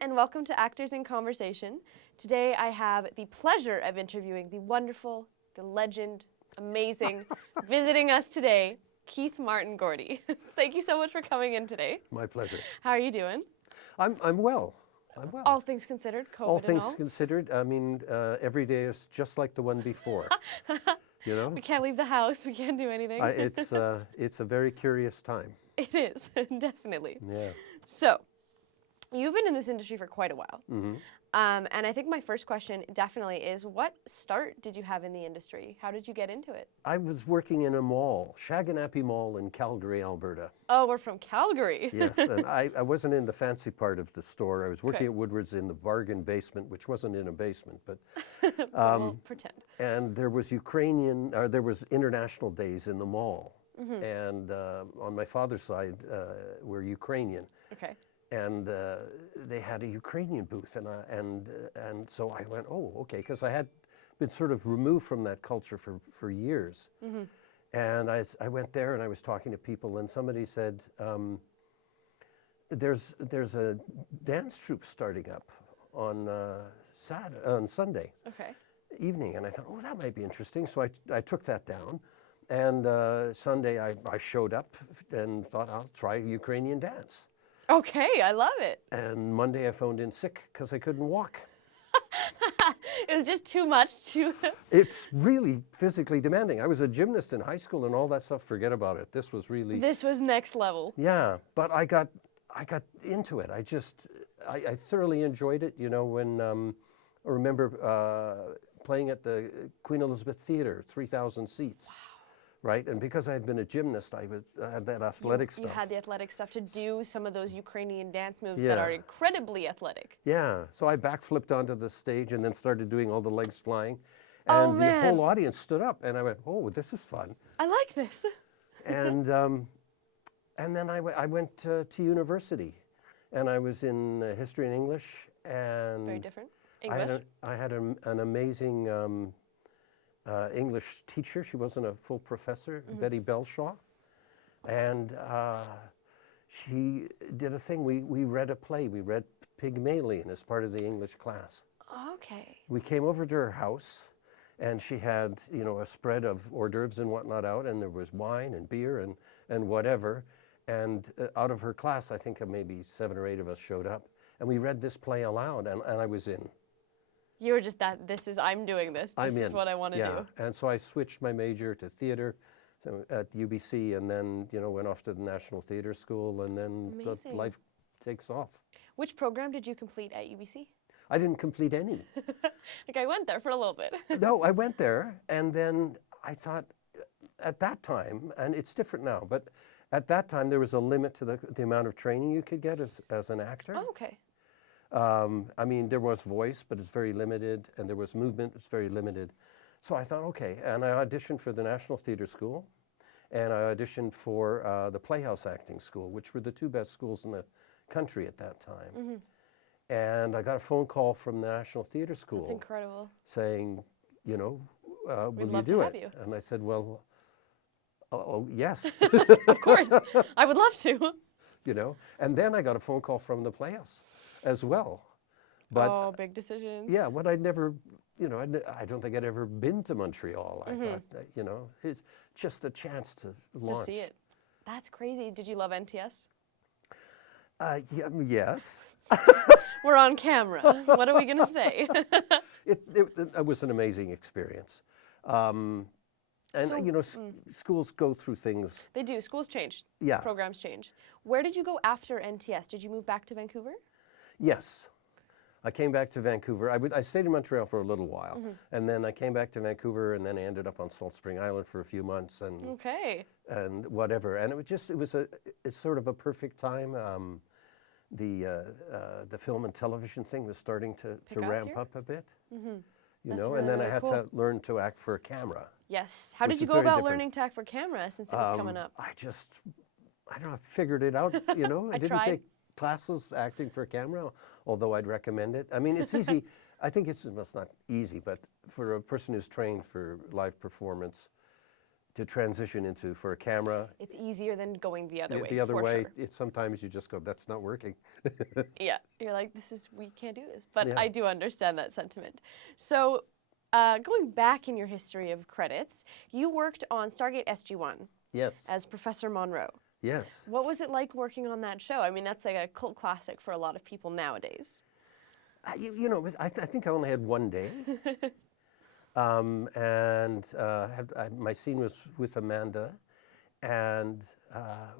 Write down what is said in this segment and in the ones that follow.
and welcome to Actors in Conversation. Today I have the pleasure of interviewing the wonderful, the legend, amazing, visiting us today, Keith Martin Gordey. Thank you so much for coming in today. My pleasure. How are you doing? I'm well. I'm well. All things considered, COVID All things and all? considered, I mean, every day is just like the one before. You know? We can't leave the house, we can't do anything. It's a very curious time. It is, definitely. Yeah. So, you've been in this industry for quite a while. Mm-hmm. And I think my first question definitely is, what start did you have in the industry? How did you get into it? I was working in a mall, Sʰwməthkվəy Mall in Calgary, Alberta. Oh, we're from Calgary. Yes, and I wasn't in the fancy part of the store. I was working at Woodward's in the bargain basement, which wasn't in a basement, but We'll pretend. and there was international days in the mall. Mm-hmm. And on my father's side, we're Ukrainian. Okay. And they had a Ukrainian booth, and so I went, oh, okay, because I had been sort of removed from that culture for years. Mm-hmm. And I went there, and I was talking to people, and somebody said, there's a dance troupe starting up on Sunday evening, and I thought, oh, that might be interesting. So I took that down, and Sunday I showed up and thought, I'll try Ukrainian dance. Okay, I love it. And Monday I phoned in sick because I couldn't walk. It was just too much to... It's really physically demanding. I was a gymnast in high school and all that stuff, forget about it. This was really... This was next level. Yeah, but I got into it. I thoroughly enjoyed it. You know, when I remember playing at the Queen Elizabeth Theatre, 3,000 seats. Wow. Right, and because I had been a gymnast, I had that athletic stuff. You had the athletic stuff to do some of those Ukrainian dance moves that are incredibly athletic. Yeah, so I backflipped onto the stage and then started doing all the legs flying. And the whole audience stood up, and I went, oh, this is fun. I like this. And then I went to university, and I was in history and English. And very different. English? I had an amazing English teacher. She wasn't a full professor, Betty Belshaw. And she did a thing. We read a play. We read Pygmalion as part of the English class. Okay. We came over to her house, and she had, you know, a spread of hors d'oeuvres and whatnot out, and there was wine and beer and whatever. And out of her class, I think maybe 7 or 8 of us showed up. And we read this play aloud, and I was in. You were just I'm doing this. This is what I want to do. And so I switched my major to theater at UBC, and then, you know, went off to the National Theatre School, and then life takes off. Which program did you complete at UBC? I didn't complete any. Like, I went there for a little bit. No, I went there, and then I thought, at that time, and it's different now, but at that time there was a limit to the amount of training you could get as an actor. Oh, okay. I mean, there was voice, but it's very limited, and there was movement, it's very limited. So I thought, okay, and I auditioned for the National Theatre School, and I auditioned for the Playhouse Acting School, which were the 2 best schools in the country at that time. Mm-hmm. And I got a phone call from the National Theatre School. That's incredible. Saying, you know, will you do it? And I said, well, yes. Of course, I would love to. You know, and then I got a phone call from the Playhouse as well. But, big decisions. Yeah, what I'd never, you know, I don't think I'd ever been to Montreal. I thought, that, you know, it's just a chance to launch. To see it. That's crazy. Did you love NTS? Yes. We're on camera. What are we going to say? It was an amazing experience. And, you know, schools go through things. They do. Schools change. Yeah. Programs change. Where did you go after NTS? Did you move back to Vancouver? Yes. I came back to Vancouver. I stayed in Montreal for a little while. And then I came back to Vancouver, and then I ended up on Salt Spring Island for a few months. And whatever. And it's sort of a perfect time. The film and television thing was starting to ramp up a bit. You know, and then I had to learn to act for a camera. Yes. How did you go about learning to act for camera since it was coming up? I don't know, I figured it out, you know. I didn't take classes acting for a camera, although I'd recommend it. I mean, it's easy. I think it's not easy, but for a person who's trained for live performance, to transition into for a camera. It's easier than going the other way. The other for way, sure. sometimes you just go, that's not working. Yeah, you're like, we can't do this. But Yeah. I do understand that sentiment. So going back in your history of credits, you worked on Stargate Sg-1 Yes. as Professor Monroe. Yes. What was it like working on that show? I mean, that's like a cult classic for a lot of people nowadays. You know, I think I only had one day. My scene was with Amanda, and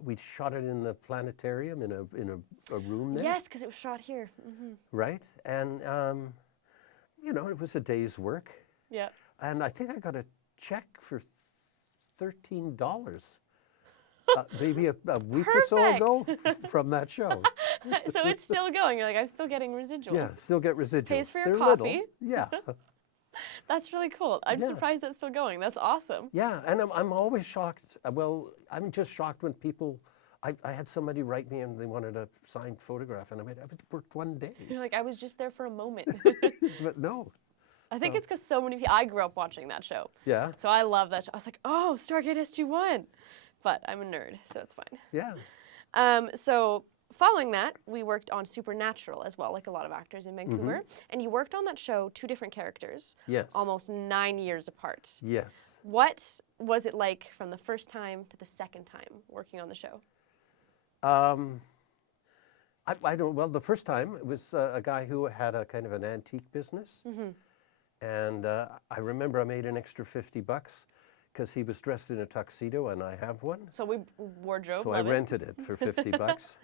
we shot it in the planetarium in a room there. Yes, because it was shot here. Mm-hmm. Right, and you know, it was a day's work. Yeah. And I think I got a check for $13, maybe a week or so ago from that show. So it's still going. You're like, I'm still getting residuals. Yeah, still get residuals. Pays for your They're coffee. little. Yeah. That's really cool. I'm Yeah. surprised that's still going. That's awesome. Yeah, and I'm always shocked. Well, I'm just shocked when people. I had somebody write me and they wanted a signed photograph, and I worked one day. You're like, I was just there for a moment. But no. I think it's because so many people. I grew up watching that show, Yeah. so I love that show. I was like, oh, Stargate Sg-1, but I'm a nerd, so it's fine. Yeah. So following that, we worked on Supernatural as well, like a lot of actors in Vancouver. And you worked on that show, 2 different characters, Yes. almost 9 years apart. Yes. What was it like from the first time to the second time working on the show? I don't. Well, the first time it was a guy who had a kind of an antique business, and I remember I made an extra $50 because he was dressed in a tuxedo and I have one. So we wardrobe. So I rented it for $50,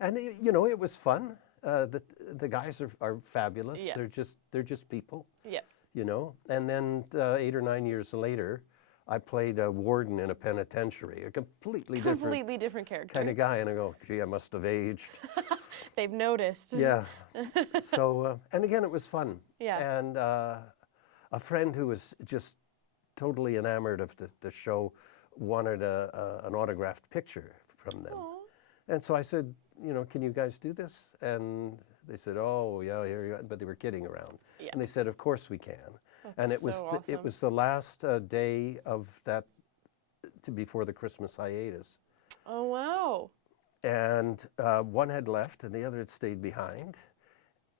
and you know, it was fun. The guys are fabulous. Yeah. They're just people. Yeah. You know. And then 8 or 9 years later, I played a warden in a penitentiary, a completely different character. kind of guy, and I go, gee, I must have aged. They've noticed. Yeah. So and again, it was fun. Yeah. And a friend who was just totally enamored of the show wanted an autographed picture from them. Aw. And so I said, you know, can you guys do this? And they said, oh, yeah, here you are. But they were kidding around. Yeah. And they said, of course we can. That's And it so was awesome. it was the last day of that before the Christmas hiatus. Oh, wow. And one had left and the other had stayed behind.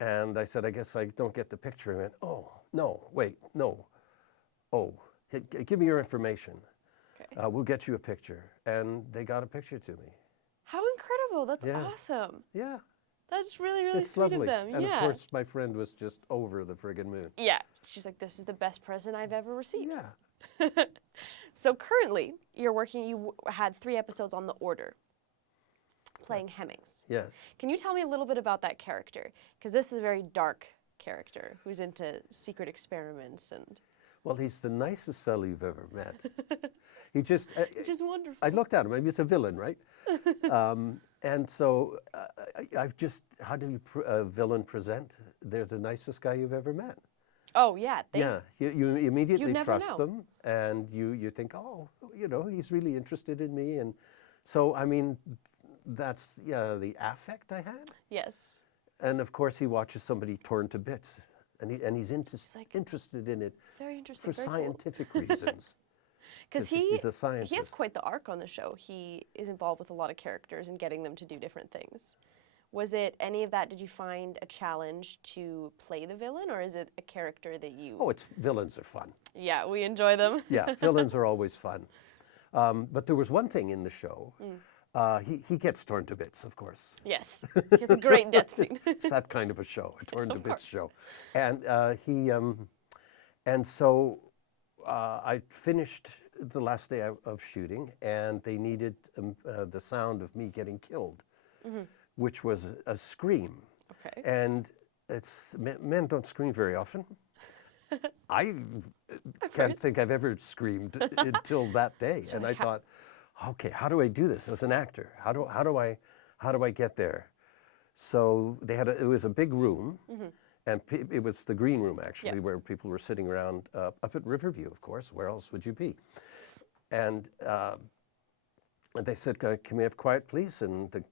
And I said, I guess I don't get the picture. And went, oh, no, wait, no. Oh, give me your information. Okay. We'll get you a picture. And they got a picture to me. How incredible. That's Yeah. awesome. Yeah. That's really, really It's sweet lovely. of them. And yeah. of course, my friend was just over the friggin' moon. Yeah. She's like, this is the best present I've ever received. Yeah. So currently, you're working, you had 3 episodes on The Order, playing Hemmings. Yes. Can you tell me a little bit about that character? Because this is a very dark character who's into secret experiments and... Well, he's the nicest fellow you've ever met. He just... It's just wonderful. I looked at him. I mean, he's a villain, right? And so I've just... How do a villain present? They're the nicest guy you've ever met. Oh, yeah. Yeah, you immediately never trust know. them, and you think, oh, you know, he's really interested in me, and so I mean, that's the affect I had. Yes. And of course, he watches somebody torn to bits, and he's interested in it Very interesting. for very cool. scientific reasons. Because he's a scientist. he has quite the arc on the show. He is involved with a lot of characters and getting them to do different things. Was it any of that? Did you find a challenge to play the villain, or is it a character that you... Oh, villains are fun. Yeah, we enjoy them. Yeah, villains are always fun. But there was one thing in the show. He gets torn to bits, of course. Yes, he has a great death scene. It's that kind of a show, a torn to Of bits course. show. And so I finished the last day of shooting, and they needed the sound of me getting killed, which was a scream. Okay. And men don't scream very often. I can't think I've ever screamed until that day. So And I thought, okay, how do I do this as an actor? How do I get there? So it was a big room, and it was the green room actually, where people were sitting around up at Riverview, of course. Where else would you be? And they said, "Can we have quiet, please?" And the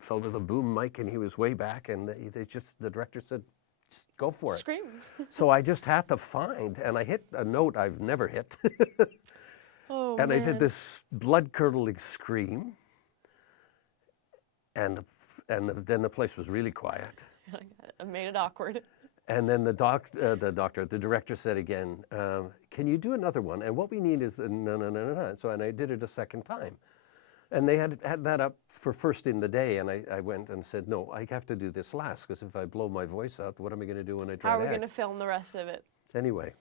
fellow with a boom mic, and he was way back, and the director said, just go for it. Scream. So I just had to find, and I hit a note I've never hit. Oh, And I man. did this blood-curdling scream, and then the place was really quiet. I made it awkward. And then the director said again, can you do another one? And what we need is no, no, no, no, no. So, and I did it a second time. And they had that up for first in the day, and I went and said, no, I have to do this last, because if I blow my voice out, what am I going to do when I try How to are we act? going to film the rest of it? Anyway,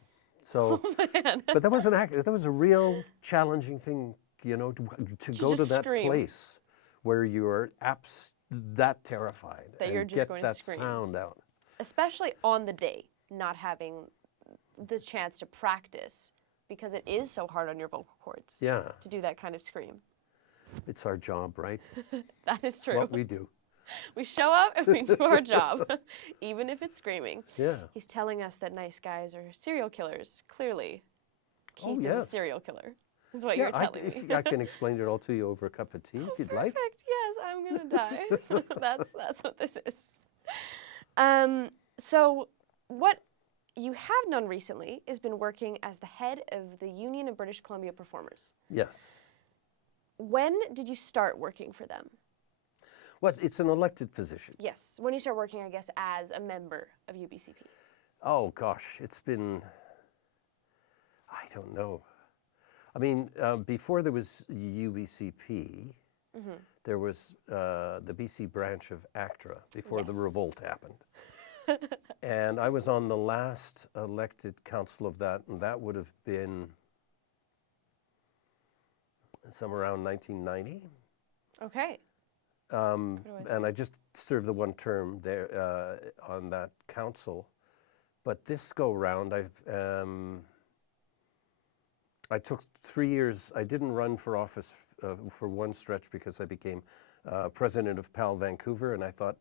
so, Oh, man. but that was a real challenging thing, you know, to go to just that scream. place where you're that terrified That and you're just get going to that scream. sound out. Especially on the day, not having this chance to practice, because it is so hard on your vocal cords Yeah, to do that kind of scream. it's our job, right? That is true. What we do. We show up and we do our job, even if it's screaming. Yeah. He's telling us that nice guys are serial killers. Clearly, Keith Oh, is a yes. serial killer, is what Yeah, you're telling me. I can explain it all to you over a cup of tea if you'd like. Perfect. Yes, I'm gonna die. That's what this is. So what you have done recently is been working as the head of the Union of British Columbia Performers. Yes. When did you start working for them? Well, it's an elected position. Yes, when you start working, I guess, as a member of UBCP. Oh, gosh, it's been, I don't know. I mean, before there was UBCP, there was the BC branch of ACTRA, before the Yes. revolt happened. And I was on the last elected council of that, and that would have been somewhere around 1990. Okay. And I just served the one term there on that council. But this go round, I took 3 years. I didn't run for office for one stretch because I became president of PAL Vancouver, and I thought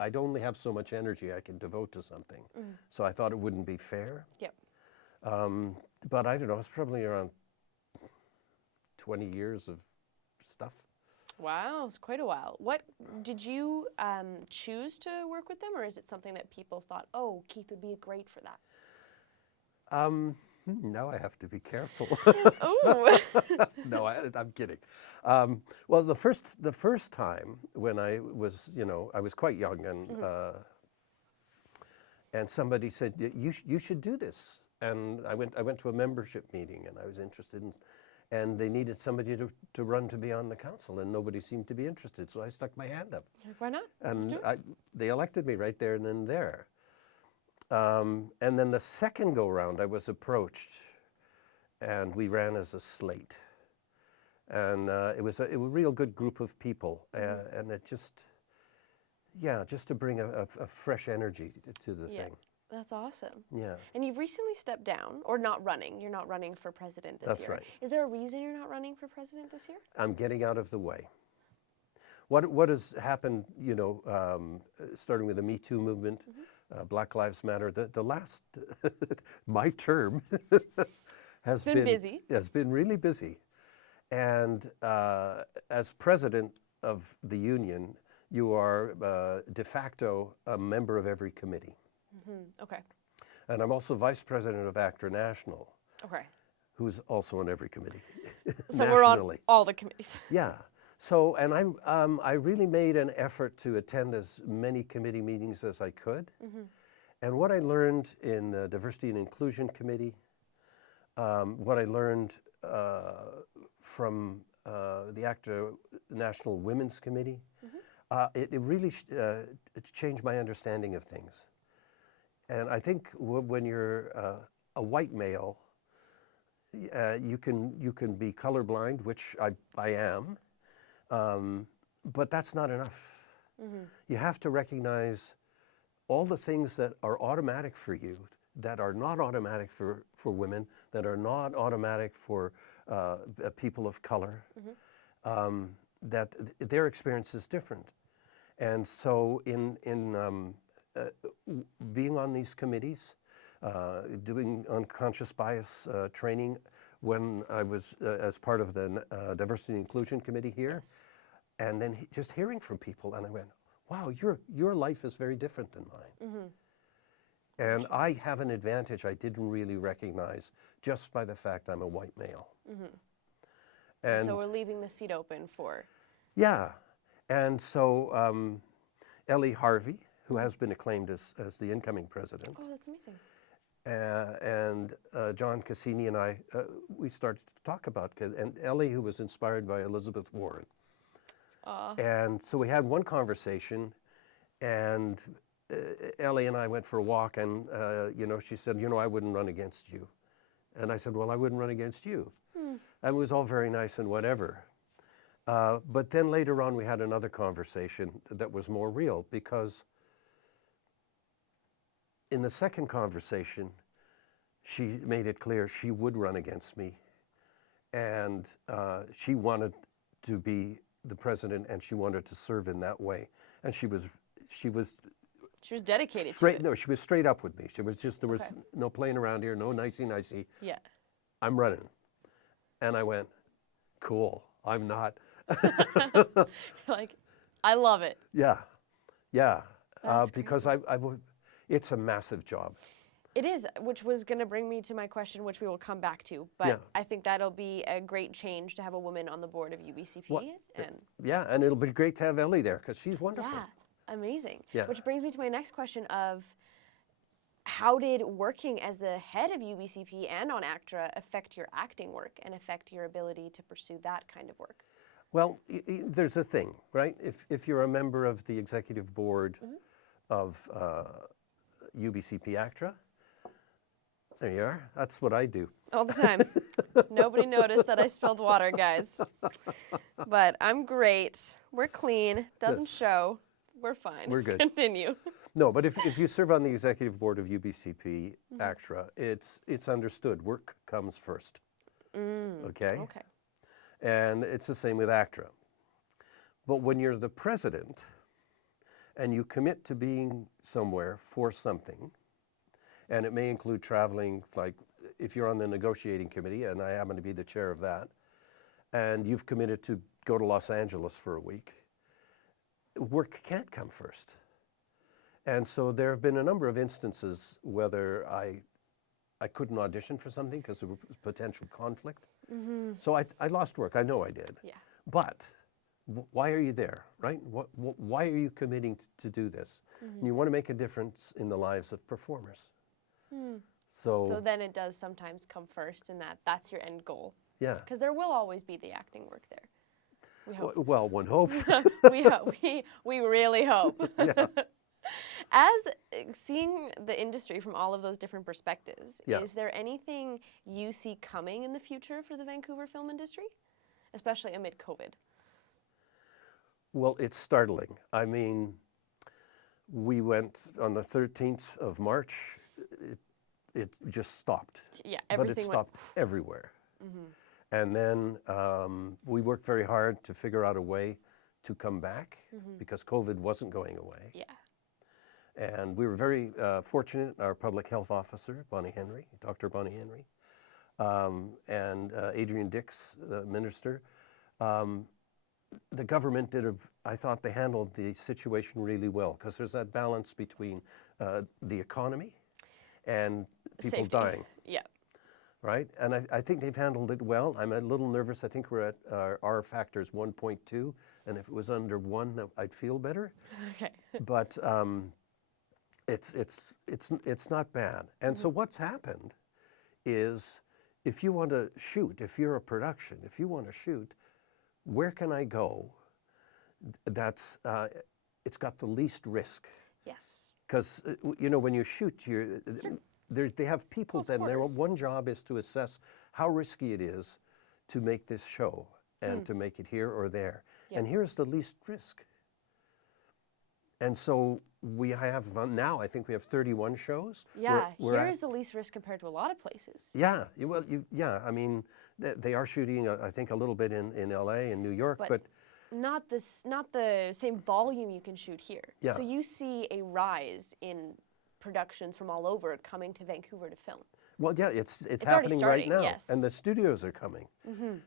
I'd only have so much energy I can devote to something. So I thought it wouldn't be fair. Yep. But I don't know, it's probably around 20 years of stuff. Wow, it's quite a while. What did you choose to work with them, or is it something that people thought, oh, Keith would be great for that? Now I have to be careful. Oh. No, I'm kidding. Well, the first time when I was, I was quite young, and somebody said you should do this, and I went to a membership meeting, and I was interested in. And they needed somebody to run to be on the council, and nobody seemed to be interested. So I stuck my hand up. Like, why not? Let's do And it. they elected me right there and then there. And then the second go round, I was approached, and we ran as a slate. And it was a real good group of people, and it just to bring a fresh energy to the thing. That's awesome. Yeah. And you've recently stepped down, or not running. You're not running for president this year. That's right. Is there a reason you're not running for president this year? I'm getting out of the way. What has happened, starting with the Me Too movement, Black Lives Matter, the last, my term has been busy. Has been really busy. And as president of the union, you are de facto a member of every committee. Okay. And I'm also vice president of ACTRA National, Okay. who's also on every committee. So we're on nationally. all the committees. Yeah. So, and I really made an effort to attend as many committee meetings as I could. And what I learned in the Diversity and Inclusion Committee, what I learned from the ACTRA National Women's Committee, it really it changed my understanding of things. And I think when you're a white male, you can be colorblind, which I am, but that's not enough. You have to recognize all the things that are automatic for you, that are not automatic for women, that are not automatic for people of color, that their experience is different. And so in being on these committees, doing unconscious bias training when I was as part of the Diversity and Inclusion Committee here, and then just hearing from people, and I went, wow, your life is very different than mine. And I have an advantage I didn't really recognize just by the fact I'm a white male. And so we're leaving the seat open for. yeah, and so Ellie Harvey, who has been acclaimed as the incoming president, Oh, that's amazing. and John Cassini and I, we started to talk about, and Ellie, who was inspired by Elizabeth Warren. And so we had one conversation, and Ellie and I went for a walk, and she said, I wouldn't run against you. And I said, well, I wouldn't run against you. And it was all very nice and whatever. But then later on, we had another conversation that was more real, because in the second conversation, she made it clear she would run against me, and she wanted to be the president, and she wanted to serve in that way. And she was dedicated straight, to it. No, she was straight up with me. She was just, there was Okay. no playing around here, no nicey. Yeah. I'm running. And I went, cool, I'm not. Like, I love it. Yeah. That's Because it's a massive job. It is, which was going to bring me to my question, which we will come back to. But Yeah. I think that'll be a great change to have a woman on the board of UBCP. What- And Yeah, and it'll be great to have Ellie there, because she's wonderful. yeah, amazing. Yeah. Which brings me to my next question of how did working as the head of UBCP and on ACTRA affect your acting work and affect your ability to pursue that kind of work? Well, there's a thing, right? If you're a member of the executive board of UBCP ACTRA, there you are. That's what I do. All the time. Nobody noticed that I spilled water, guys. But I'm great. We're clean. Doesn't Yes. show. We're fine. We're good. Continue. No, but if you serve on the executive board of UBCP ACTRA, it's understood. Work comes first. Okay? Okay. And it's the same with ACTRA. But when you're the president and you commit to being somewhere for something, and it may include traveling, like if you're on the negotiating committee, and I happen to be the chair of that, and you've committed to go to Los Angeles for a week, work can't come first. And so there have been a number of instances whether I couldn't audition for something because there was potential conflict. So I lost work. I know I did. Yeah. But why are you there, right? Why are you committing to do this? And you want to make a difference in the lives of performers. So then it does sometimes come first in that's your end goal. Yeah. Because there will always be the acting work there. We hope. Well, one hopes. we hope. We really hope. Yeah. As seeing the industry from all of those different perspectives, Yeah. is there anything you see coming in the future for the Vancouver film industry, especially amid COVID? Well, it's startling. I mean, we went on the 13th of March, it just stopped. Yeah, But everything it stopped everywhere. And then we worked very hard to figure out a way to come back because COVID wasn't going away. Yeah. And we were very fortunate, our public health officer, Bonnie Henry, Dr. Bonnie Henry, and Adrian Dix, the minister. The government I thought they handled the situation really well, because there's that balance between the economy and people Safety. dying, Yeah. right? And I think they've handled it well. I'm a little nervous. I think we're at our factor's 1.2, and if it was under 1, I'd feel better. Okay. But it's not bad. And so what's happened is, if you want to shoot, if you're a production, if you want to shoot, where can I go that's it's got the least risk? Yes. Because when you shoot, they have people, Close and their quarters. one job is to assess how risky it is to make this show and to make it here or there. Yep. And here's the least risk. And so we have now, I think we have 31 shows. Yeah. We're Here at- is the least risk compared to a lot of places. Yeah, I mean, they are shooting, I think, a little bit in LA and New York, but not the same volume you can shoot here. Yeah. So you see a rise in productions from all over coming to Vancouver to film. well, yeah, it's already happening right starting, now, yes. and the studios are coming,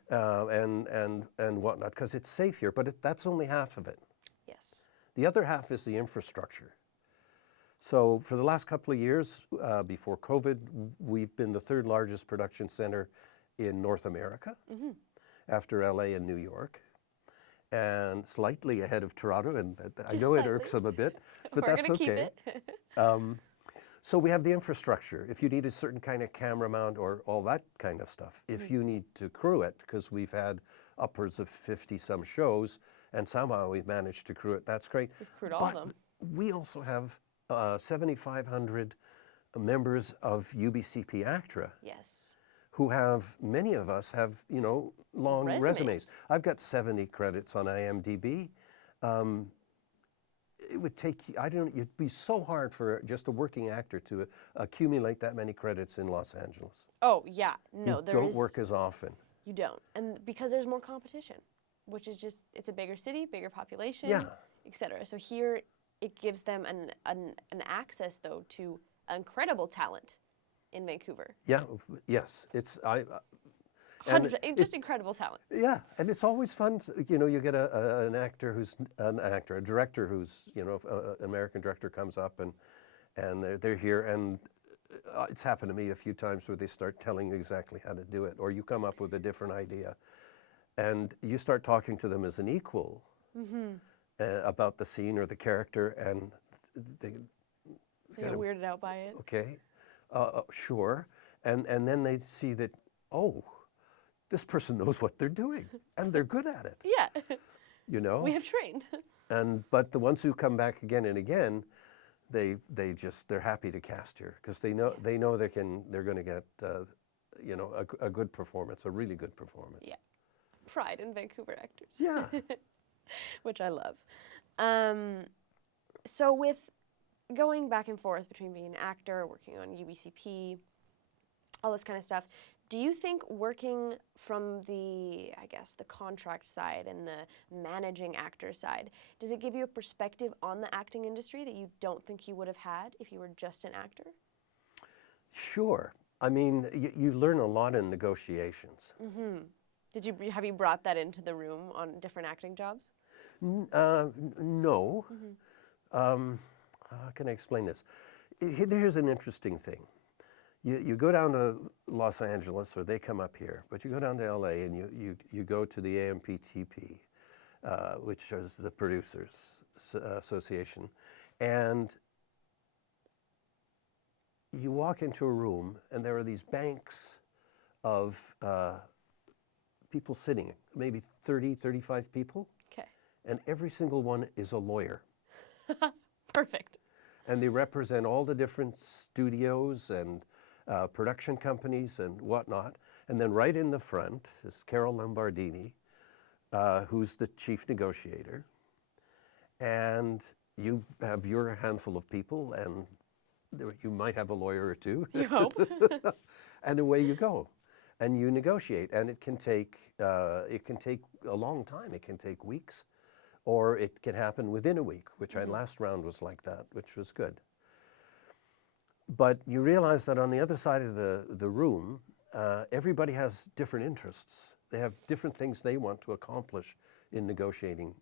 and whatnot, because it's safe here. But that's only half of it. Yes. The other half is the infrastructure. So for the last couple of years, before COVID, we've been the third largest production center in North America. after LA and New York, and slightly ahead of Toronto, and I Just know it slightly. irks them a bit, but We're that's gonna keep okay. it. So we have the infrastructure. If you need a certain kind of camera mount or all that kind of stuff, if you need to crew it, because we've had upwards of 50-some shows, and somehow we've managed to crew it, that's great. We've crewed all of But them. we also have 7,500 members of UBCP ACTRA Yes. who have, many of us have, you know, long resumes. I've got 70 credits on IMDb. It would take, it'd be so hard for just a working actor to accumulate that many credits in Los Angeles. Oh, yeah. No, You don't work as often. You don't. And because there's more competition, which is just, it's a bigger city, bigger population, Yeah. et cetera. So here, it gives them an access, though, to incredible talent in Vancouver. Yeah, yes. It's, 100%, just incredible talent. yeah, and it's always fun. You know, you get a director who's, you know, an American director comes up and they're here, and it's happened to me a few times where they start telling you exactly how to do it, or you come up with a different idea, and you start talking to them as an equal about the scene or the character, and they get weirded out by it. Okay, sure, and then they see that, oh, this person knows what they're doing, and they're good at it. Yeah. You know? We have trained. But the ones who come back again and again, they're happy to cast here, because they know they're going to get you know, a good performance, a really good performance. Yeah. Pride in Vancouver actors. Yeah. Which I love. So with going back and forth between being an actor, working on UBCP, all this kind of stuff, do you think working from the, I guess, the contract side and the managing actor side, does it give you a perspective on the acting industry that you don't think you would have had if you were just an actor? Sure. I mean, you learn a lot in negotiations. Mm-hmm. Have you brought that into the room on different acting jobs? No. How can I explain this? Here's an interesting thing. You go down to Los Angeles, or they come up here, but you go down to LA and you go to the AMPTP, which is the Producers Association, and you walk into a room and there are these banks of people sitting, maybe 30, 35 people. Okay. And every single one is a lawyer. Perfect. And they represent all the different studios and production companies and whatnot. And then right in the front is Carol Lombardini, who's the chief negotiator. And you have your handful of people, and you might have a lawyer or two. You hope. And away you go. And you negotiate. And it can take a long time. It can take weeks. Or it can happen within a week, which our last round was like that, which was good. But you realize that on the other side of the room, everybody has different interests. They have different things they want to accomplish in renegotiating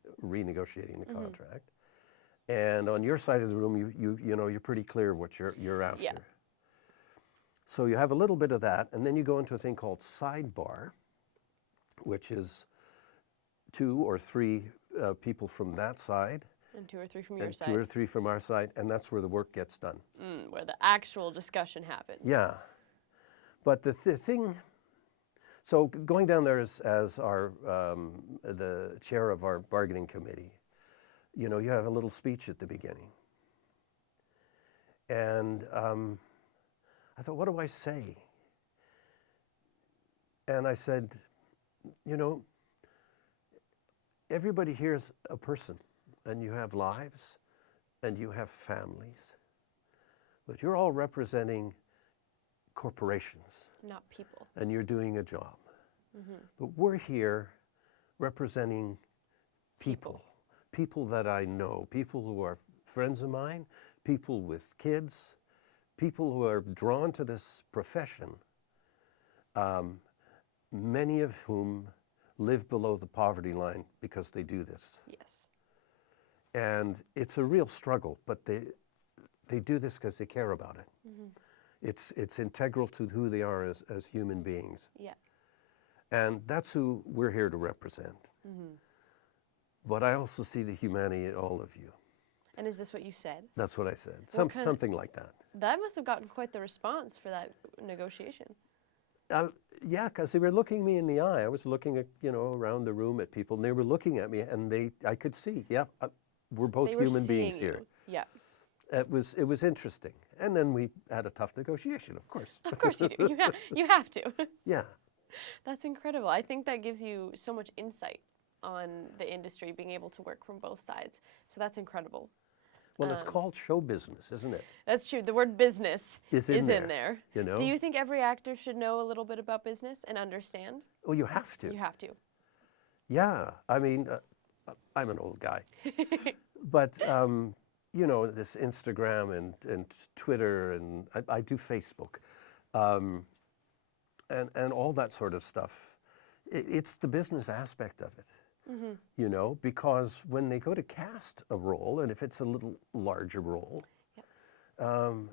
the contract. And on your side of the room, you know, you're pretty clear what you're after. Yeah. So you have a little bit of that, and then you go into a thing called sidebar, which is 2 or 3 people from that side. And 2 or 3 from your and side. 2 or 3 from our side, and that's where the work gets done. Where the actual discussion happens. Yeah. But the thing, so going down there as our, the chair of our bargaining committee, you know, you have a little speech at the beginning. And I thought, what do I say? And I said, you know, everybody here is a person, and you have lives, and you have families, but you're all representing corporations. Not people. And you're doing a job. But we're here representing people. People that I know, people who are friends of mine, people with kids, people who are drawn to this profession, many of whom live below the poverty line because they do this. Yes. And it's a real struggle, but they do this because they care about it. It's integral to who they are as human beings. Yeah. And that's who we're here to represent. But I also see the humanity in all of you. And is this what you said? That's what I said. Something like that. That must have gotten quite the response for that negotiation. Yeah, because they were looking me in the eye. I was looking at, around the room at people, and they were looking at me, and I could see, we're both human beings here. Yeah. It was interesting. And then we had a tough negotiation, of course. Of course you do. You have to. Yeah. That's incredible. I think that gives you so much insight on the industry, being able to work from both sides. So that's incredible. Well, it's called show business, isn't it? That's true. The word business is in there. Do you think every actor should know a little bit about business and understand? Well, you have to. You have to. Yeah. I mean, I'm an old guy. But, this Instagram and Twitter, and I do Facebook, and all that sort of stuff. It's the business aspect of it. Because when they go to cast a role, and if it's a little larger role, down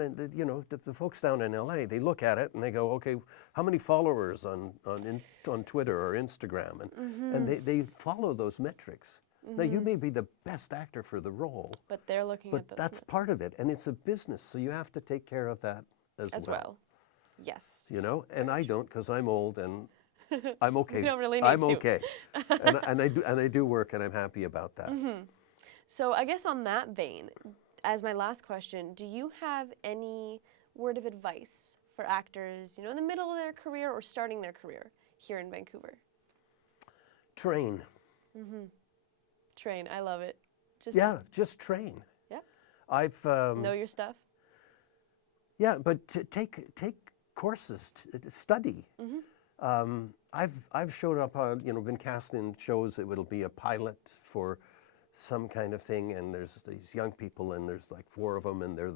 in the folks down in LA, they look at it and they go, okay, how many followers on Twitter or Instagram, and they follow those metrics. Now you may be the best actor for the role, but they're looking at those. But that's part of it, and it's a business, so you have to take care of that as well. Yes. And I don't, because I'm old and I'm okay. You don't really need I'm to. okay, and I do work, and I'm happy about that. So I guess on that vein, as my last question, do you have any word of advice for actors, in the middle of their career or starting their career here in Vancouver? Train. Train. I love it. Just train. Yeah. I've know your stuff. Yeah, but take courses, study. I've showed up on, been cast in shows that it'll be a pilot for some kind of thing, and there's these young people, and there's like 4 of them, and they're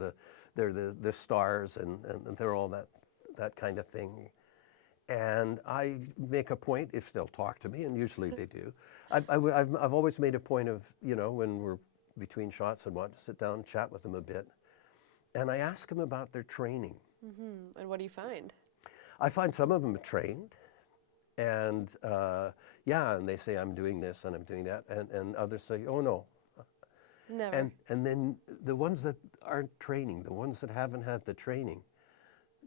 the stars, and they're all that kind of thing. And I make a point, if they'll talk to me, and usually they do. I've always made a point of, when we're between shots and want to sit down and chat with them a bit, and I ask them about their training. And what do you find? I find some of them are trained, and and they say, I'm doing this and I'm doing that, and others say, oh no. Never. And then the ones that aren't training, the ones that haven't had the training,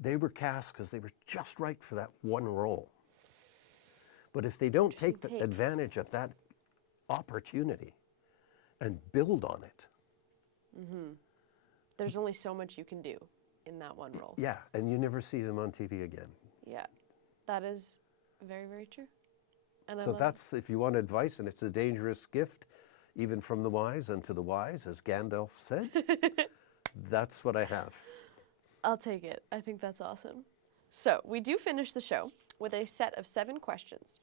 they were cast because they were just right for that one role. But if they don't take advantage of that opportunity and build on it. There's only so much you can do in that one role. Yeah, and you never see them on TV again. Yeah, that is very, very true. And so that's, if you want advice, and it's a dangerous gift, even from the wise unto the wise, as Gandalf said, that's what I have. I'll take it. I think that's awesome. So we do finish the show with a set of 7 questions.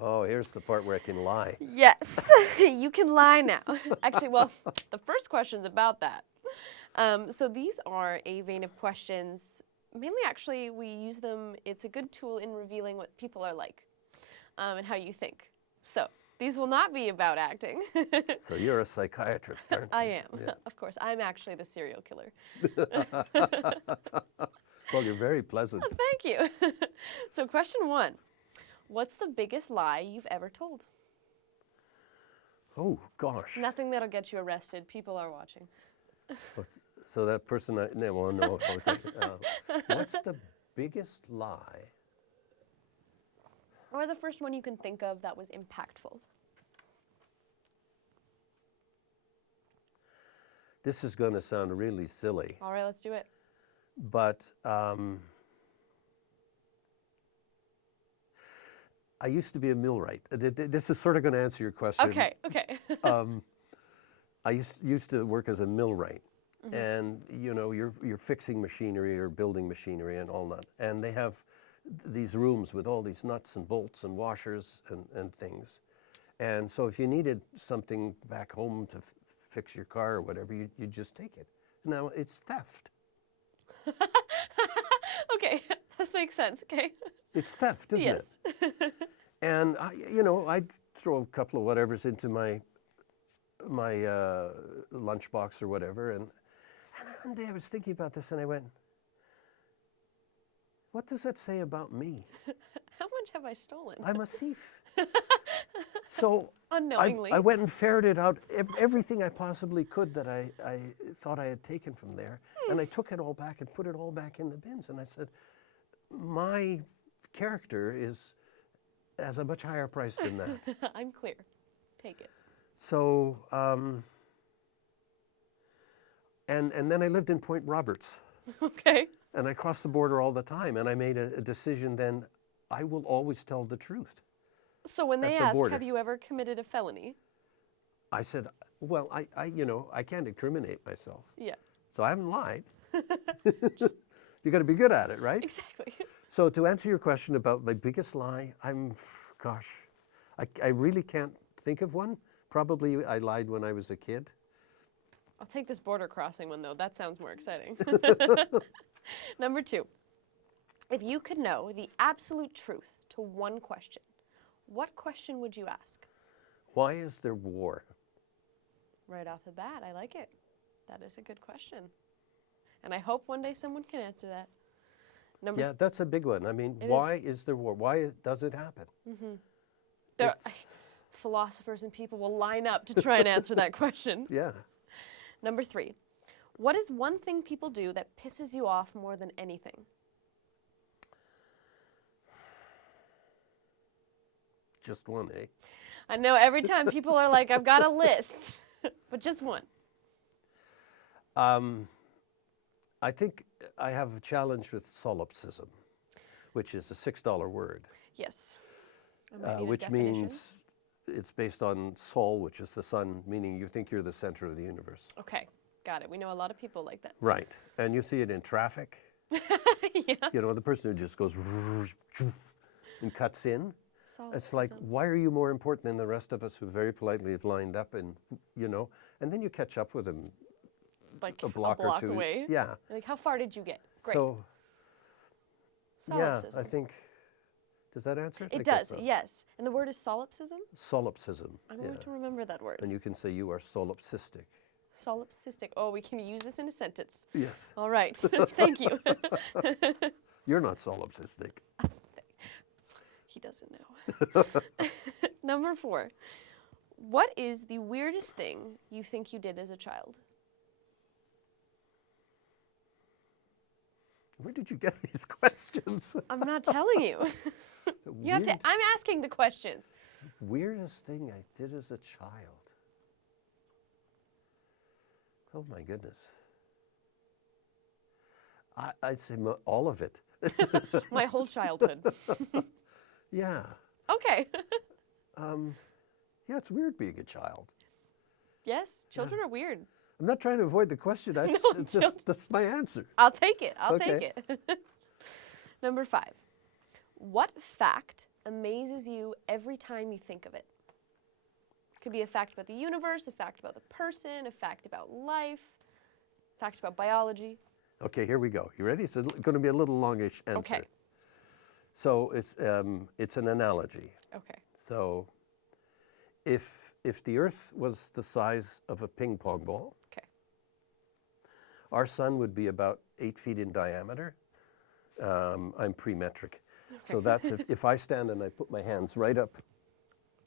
Oh, here's the part where I can lie. Yes, you can lie now. Actually, well, the first question's about that. So these are a vein of questions. Mainly, actually, we use them. It's a good tool in revealing what people are like and how you think. So these will not be about acting. So you're a psychiatrist, aren't you? I am, yeah. Of course. I'm actually the serial killer. Well, you're very pleasant. Oh, thank you. So question 1. What's the biggest lie you've ever told? Oh, gosh. Nothing that'll get you arrested. People are watching. So that person, no. What's the biggest lie? Or the first one you can think of that was impactful. This is going to sound really silly. All right, let's do it. But I used to be a millwright. This is sort of going to answer your question. Okay. I used to work as a millwright, and you're fixing machinery or building machinery and all that, and they have these rooms with all these nuts and bolts and washers and things, and so if you needed something back home to fix your car or whatever, you just take it. Now it's theft. Okay, this makes sense. Okay. It's theft, isn't it? Yes. And I'd throw a couple of whatevers into my lunchbox or whatever, and one day I was thinking about this, and I went, "What does that say about me?" How much have I stolen? I'm a thief. So Unknowingly. I went and ferreted out everything I possibly could that I thought I had taken from there. And I took it all back and put it all back in the bins. And I said, my character has a much higher price than that. I'm clear. Take it. So, and then I lived in Point Roberts. Okay. And I crossed the border all the time. And I made a decision then, I will always tell the truth. So when they At the asked, border. have you ever committed a felony? I said, well, I can't incriminate myself. Yeah. So I haven't lied. You got to be good at it, right? Exactly. So to answer your question about my biggest lie, I really can't think of one. Probably I lied when I was a kid. I'll take this border crossing one, though. That sounds more exciting. Number 2. If you could know the absolute truth to one question, what question would you ask? Why is there war? Right off the bat, I like it. That is a good question. And I hope one day someone can answer that. Yeah, that's a big one. I mean, why is there war? Why does it happen? There, philosophers and people will line up to try and answer that question. Yeah. Number 3. What is one thing people do that pisses you off more than anything? Just one, eh? I know every time people are like, I've got a list, but just one. I think I have a challenge with solipsism, which is a $6 word, Yes. I might need a which definition. means it's based on sol, which is the sun, meaning you think you're the center of the universe. Okay, got it. We know a lot of people like that. Right. And you see it in traffic. Yeah. You know, the person who just goes and cuts in. It's like, why are you more important than the rest of us who very politely have lined up and, and then you catch up with them Like a block or two. away. Yeah. Like, how far did you get? Great. So, yeah, Solipsism. I think, does that answer it? It I guess does, so. yes. And the word is solipsism? Solipsism. I'm going to remember that word. And you can say you are solipsistic. Solipsistic. Oh, we can use this in a sentence. Yes. All right. Thank you. You're not solipsistic. He doesn't know. Number 4. What is the weirdest thing you think you did as a child? Where did you get these questions? I'm not telling you. You have to. I'm asking the questions. Weirdest thing I did as a child. Oh my goodness. I'd say all of it. My whole childhood. Yeah. Okay. Yeah, it's weird being a child. Yes, children are weird. I'm not trying to avoid the question. That's my answer. I'll take it. I'll Okay. take it. Number 5. What fact amazes you every time you think of it? Could be a fact about the universe, a fact about the person, a fact about life, a fact about biology. Okay, here we go. You ready? It's going to be a little longish answer. Okay. So it's an analogy. Okay. So if the Earth was the size of a ping pong ball, Okay. our sun would be about 8 feet in diameter. I'm pre-metric. So that's if I stand and I put my hands right up,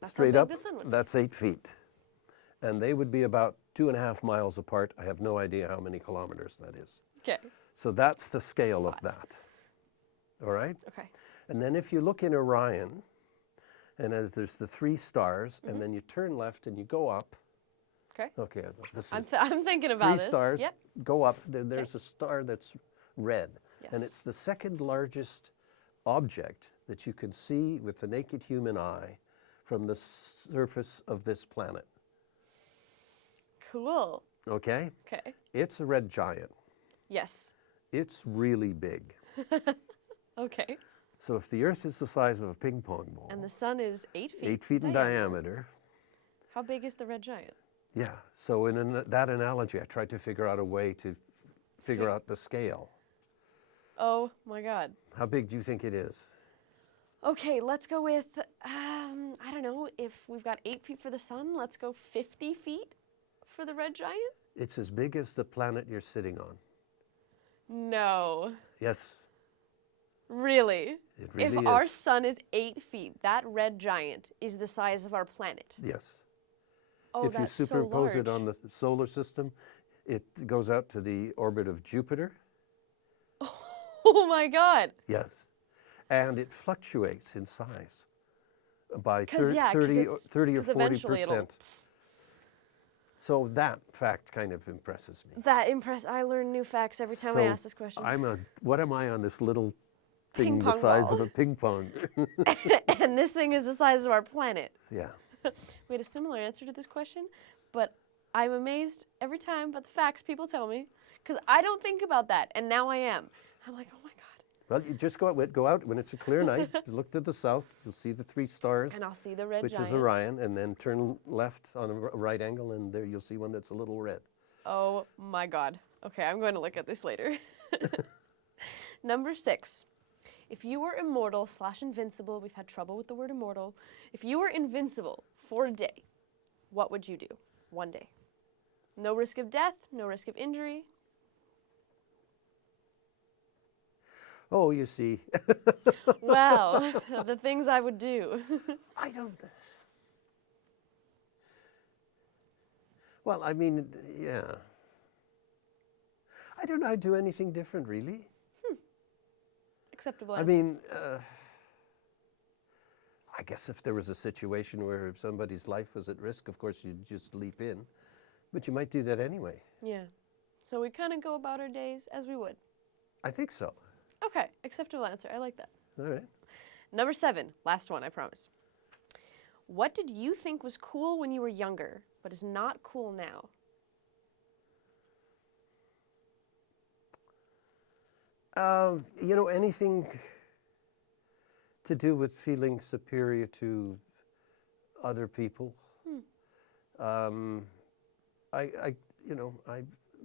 That's how straight big up, the sun would be. that's 8 feet. And they would be about 2.5 miles apart. I have no idea how many kilometers that is. Okay. So that's the scale of that. All right? Okay. And then if you look in Orion, and as there's the 3 stars, and then you turn left and you go up. Okay. Okay, this is I'm thinking about 3 this. stars, Yep. go up, there's a star that's red. And Yes. it's the second largest object that you can see with the naked human eye from the surface of this planet. Cool. Okay? Okay. It's a red giant. Yes. It's really big. Okay. So if the Earth is the size of a ping pong ball, And the sun is 8 feet. 8 feet in diameter, How big is the red giant? yeah. So in that analogy, I tried to figure out a way to figure out the scale. Oh my God. How big do you think it is? Okay, let's go with, I don't know, if we've got 8 feet for the sun, let's go 50 feet for the red giant? It's as big as the planet you're sitting on. No. Yes. It Really? really If is. our sun is 8 feet, that red giant is the size of our planet. Yes. Oh, If you that's so superimpose it large. on the solar system, it goes out to the orbit of Jupiter. Oh my God. Yes. And it fluctuates in size by 'Cause, yeah, 'cause 30 it's- or 'cause eventually it'll- 40%. So that fact kind of impresses me. I learn new facts every time I So ask this question. what am I on this little thing Ping the pong size ball. of a ping pong? And this thing is the size of our planet. Yeah. We had a similar answer to this question, but I'm amazed every time by the facts people tell me, because I don't think about that, and now I am. I'm like, oh my God. Well, you just go out when it's a clear night, look to the south, you'll see the 3 stars, And I'll see the red which giant. is Orion, and then turn left on a right angle, and there you'll see one that's a little red. Oh my God. Okay, I'm going to look at this later. Number 6. If you were immortal / invincible, we've had trouble with the word immortal. If you were invincible for a day, what would you do? One day. No risk of death, no risk of injury. Oh, you see. Wow, the things I would do. I don't. Well, I mean, yeah. I don't know. I'd do anything different, really. Acceptable I answer. mean, I guess if there was a situation where somebody's life was at risk, of course you'd just leap in. But you might do that anyway. Yeah. So we kind of go about our days as we would. I think so. Okay, acceptable answer. I like that. All right. Number 7, last one, I promise. What did you think was cool when you were younger, but is not cool now? You know, anything to do with feeling superior to other people.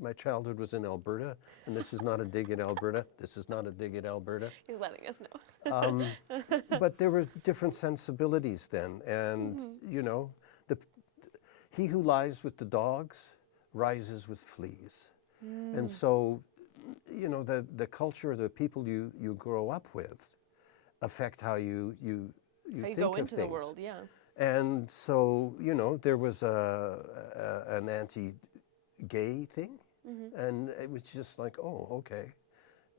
My childhood was in Alberta, and this is not a dig in Alberta. This is not a dig at Alberta. He's letting us know. But there were different sensibilities then, and you know, he who lies with the dogs rises with fleas, and so, you know, the culture, the people you grow up with, affect how you How you think go of into the things. world, yeah. And so, you know, there was an anti-gay thing, and it was just like, oh, okay.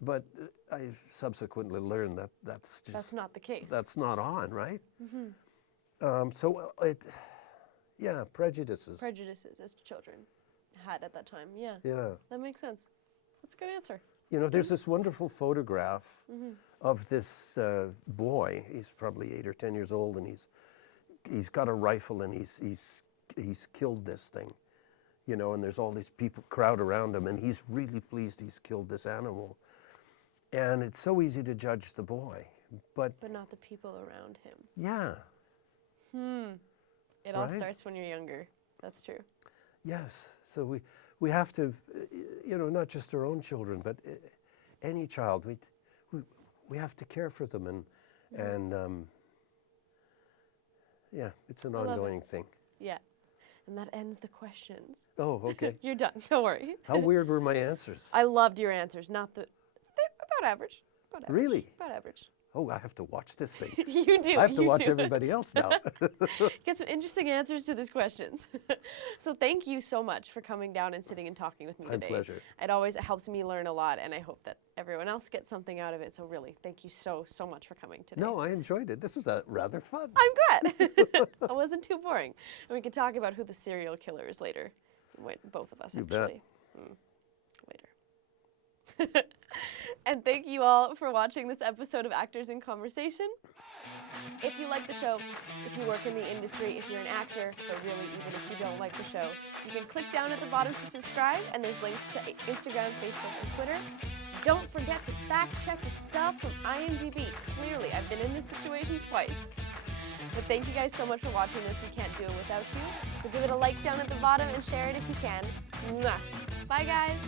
But I subsequently learned that That's not the case. that's not on, right? Prejudices. Prejudices as children had at that time, yeah. Yeah. That makes sense. That's a good answer. You know, there's this wonderful photograph of this boy. He's probably 8 or 10 years old, and he's got a rifle, and he's killed this thing. You know, and there's all these people crowd around him, and he's really pleased he's killed this animal. And it's so easy to judge the boy, but But not the people around him. yeah, It all Right? starts when you're younger. That's true. yes. So we have to, you know, not just our own children, but any child. We have to care for them, and yeah, it's an love it. ongoing thing. Yeah. And that ends the questions. Oh, okay. You're done. Don't worry. How weird were my answers? I loved your answers. They're about average. About average. Really? About average. Oh, I have to watch this thing. You do. I have to you watch do. everybody else now. Get some interesting answers to these questions. So thank you so much for coming down and sitting and talking with me My today. pleasure. It helps me learn a lot, and I hope that everyone else gets something out of it. So really, thank you so much for coming today. No, I enjoyed it. This was rather fun. I'm glad. It wasn't too boring. And we could talk about who the serial killer is later. Both of us, You bet. actually. Later. And thank you all for watching this episode of Actors in Conversation. If you like the show, if you work in the industry, if you're an actor, or really even if you don't like the show, you can click down at the bottom to subscribe, and there's links to Instagram, Facebook, and Twitter. Don't forget to fact check your stuff from IMDb. Clearly, I've been in this situation twice. But thank you guys so much for watching this. We can't do it without you. So give it a like down at the bottom and share it if you can. Mwah. Bye, guys.